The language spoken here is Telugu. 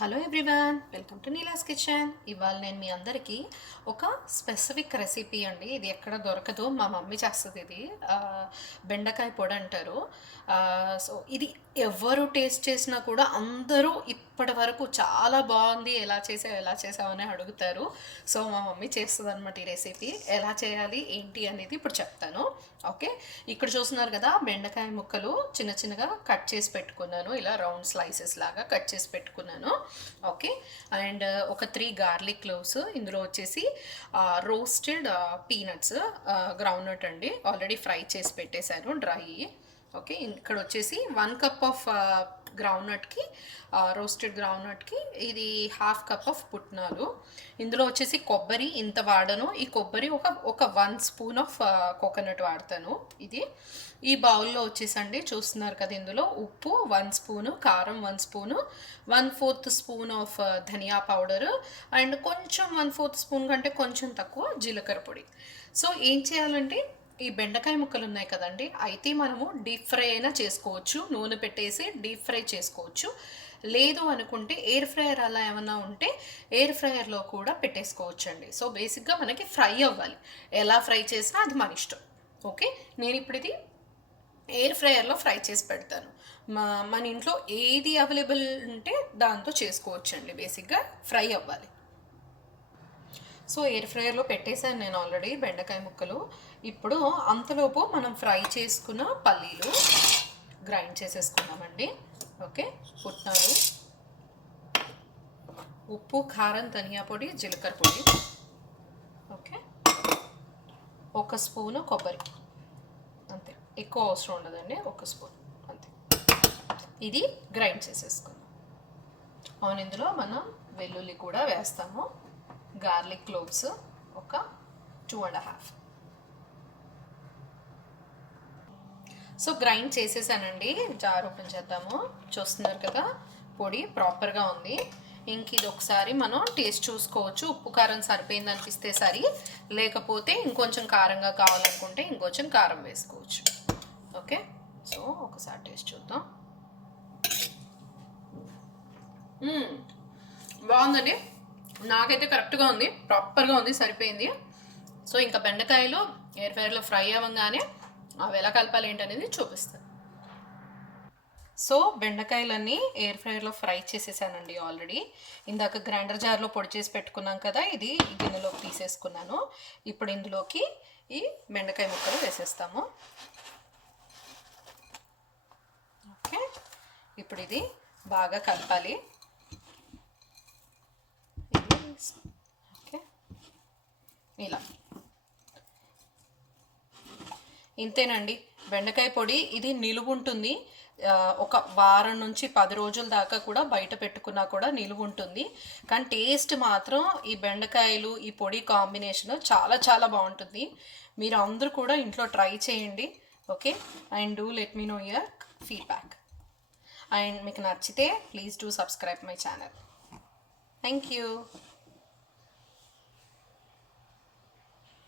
Hello everyone welcome to Neela's kitchen ఇవాళ నేను మీ అందరికీ ఒక స్పెసిఫిక్ రెసిపీ అండి. ఇది ఎక్కడ దొరకదు. మా మమ్మీ చేస్తుంది ఇది. బెండకాయ పొడి అంటారు. సో ఇది ఎవరు టేస్ట్ చేసినా కూడా అందరూ ఇప్పటి వరకు చాలా బాగుంది. ఎలా చేసావు ఎలా చేసావు అని అడుగుతారు. సో మా మమ్మీ చేస్తుంది అనమాట ఈ రెసిపీ ఎలా చేయాలి ఏంటి అనేది ఇప్పుడు చెప్తాను. ఓకే? ఇక్కడ చూస్తున్నారు కదా బెండకాయ ముక్కలు చిన్న చిన్నగా కట్ చేసి పెట్టుకున్నాను. ఇలా రౌండ్ స్లైసెస్ లాగా కట్ చేసి పెట్టుకున్నాను. ఓకే. అండ్ uh, ఒక త్రీ గార్లిక్ క్లోవ్స్ ఇందులో వచ్చేసి రోస్టెడ్ పీనట్స్ గ్రౌండ్ నట్ అండి. ఆల్రెడీ ఫ్రై చేసి పెట్టేశారు డ్రై. ఓకే. ఇక్కడ వచ్చేసి వన్ కప్ ఆఫ్ uh, గ్రౌండ్నట్కి రోస్టెడ్ గ్రౌండ్నట్కి ఇది హాఫ్ కప్ ఆఫ్ పుట్నాలు. ఇందులో వచ్చేసి కొబ్బరి ఇంత వాడను. ఈ కొబ్బరి ఒక ఒక వన్ స్పూన్ ఆఫ్ కోకోనట్ వాడతాను ఇది. ఈ బౌల్లో వచ్చేసండి చూస్తున్నారు కదా ఇందులో ఉప్పు వన్ స్పూను కారం one spoon one fourth spoon of dhania powder and కొంచెం వన్ ఫోర్త్ స్పూన్ కంటే కొంచెం తక్కువ జీలకర్ర పొడి. సో ఏం చేయాలంటే ఈ బెండకాయ ముక్కలు ఉన్నాయి కదండి అయితే మనము డీప్ ఫ్రై అయినా చేసుకోవచ్చు. నూనె పెట్టేసి డీప్ ఫ్రై చేసుకోవచ్చు. లేదు అనుకుంటే ఎయిర్ ఫ్రైయర్ అలా ఏమైనా ఉంటే ఎయిర్ ఫ్రైయర్లో కూడా పెట్టేసుకోవచ్చు అండి సో బేసిక్గా మనకి ఫ్రై అవ్వాలి. ఎలా ఫ్రై చేసినా అది మన ఇష్టం. ఓకే? నేను ఇప్పుడు ఇది ఎయిర్ ఫ్రైయర్లో ఫ్రై చేసి పెడతాను. మా మన ఇంట్లో ఏది అవైలబుల్ ఉంటే దాంతో చేసుకోవచ్చు అండి బేసిక్గా ఫ్రై అవ్వాలి. సో ఎయిర్ ఫ్రైయర్లో పెట్టేశాను నేను ఆల్రెడీ బెండకాయ ముక్కలు. ఇప్పుడు అంతలోపు మనం ఫ్రై చేసుకున్న పల్లీలు గ్రైండ్ చేసేసుకున్నామండి ఓకే పుట్నాలు ఉప్పు కారం ధనియా పొడి జీలకర్ర పొడి. ఓకే ఒక స్పూను కొబ్బరి. అంతే ఎక్కువ అవసరం ఉండదండి ఒక స్పూన్. అంతే. ఇది గ్రైండ్ చేసేసుకుందాం. అవును ఇందులో మనం వెల్లుల్లి కూడా వేస్తాము. గార్లిక్ క్లోవ్స్ ఒక two and half so grind చేసేసానండి. జార్ ఓపెన్ చేద్దాము. చూస్తున్నారు కదా పొడి ప్రాపర్గా ఉంది. ఇంక ఇది ఒకసారి మనం టేస్ట్ చూసుకోవచ్చు. ఉప్పు కారం సరిపోయింది అనిపిస్తే సరి. లేకపోతే ఇంకొంచెం కారంగా కావాలనుకుంటే ఇంకొంచెం కారం వేసుకోవచ్చు. ఓకే? సో ఒకసారి టేస్ట్ చూద్దాం. బాగుందండి. నాకైతే కరెక్ట్గా ఉంది ప్రాపర్గా ఉంది సరిపోయింది. సో ఇంకా బెండకాయలు ఎయిర్ ఫ్రైర్లో ఫ్రై అవ్వగానే అవి ఎలా కలపాలి ఏంటనేది చూపిస్తాను సో బెండకాయలన్నీ ఎయిర్ ఫ్రైర్లో ఫ్రై చేసేసానండి ఆల్రెడీ. ఇందాక గ్రైండర్ జార్లో పొడి చేసి పెట్టుకున్నాం కదా ఇది గిన్నెలోకి తీసేసుకున్నాను. ఇప్పుడు ఇందులోకి ఈ బెండకాయ ముక్కలు వేసేస్తాము. ఓకే. ఇప్పుడు ఇది బాగా కలపాలి. This ఓకే ఇలా. ఇంతేనండి. బెండకాయ పొడి ఇది నిలువుంటుంది. ఒక వారం నుంచి పది రోజుల దాకా కూడా బయట పెట్టుకున్నా కూడా నిలువ ఉంటుంది కానీ టేస్ట్ మాత్రం ఈ బెండకాయలు ఈ పొడి కాంబినేషన్ చాలా చాలా బాగుంటుంది. మీరు అందరూ కూడా ఇంట్లో ట్రై చేయండి. Okay? And do let me know your feedback. And మీకు నచ్చితే please do subscribe my channel. Thank you.